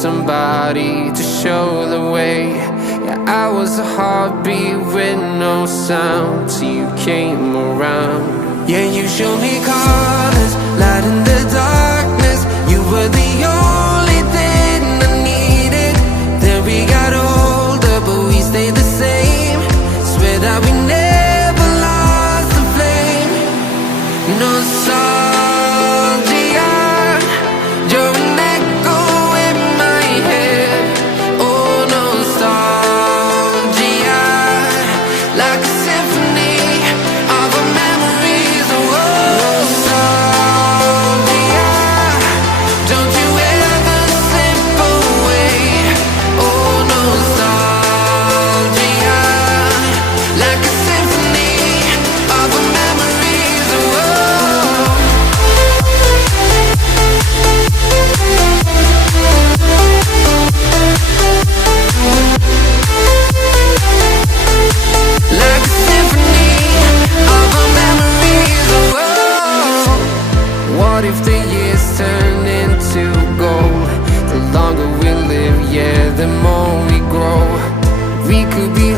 somebody to show the way. Yeah, I was a heartbeat with no sound till you came around. Yeah, you showed me colors, light in the darkness. You were the only thing I needed. Then we got older, but we stayed the same. Swear that we never lost the flame. Nostalgia, you're an echo in my head. Oh, nostalgia, like a symphony of our memories. Oh, nostalgia, don't you ever slip away. Oh, nostalgia, like a symphony of our memories. Oh, like a symphony of our memories. Oh, what if the years turn into gold? The longer we live, yeah, the more we grow. We could be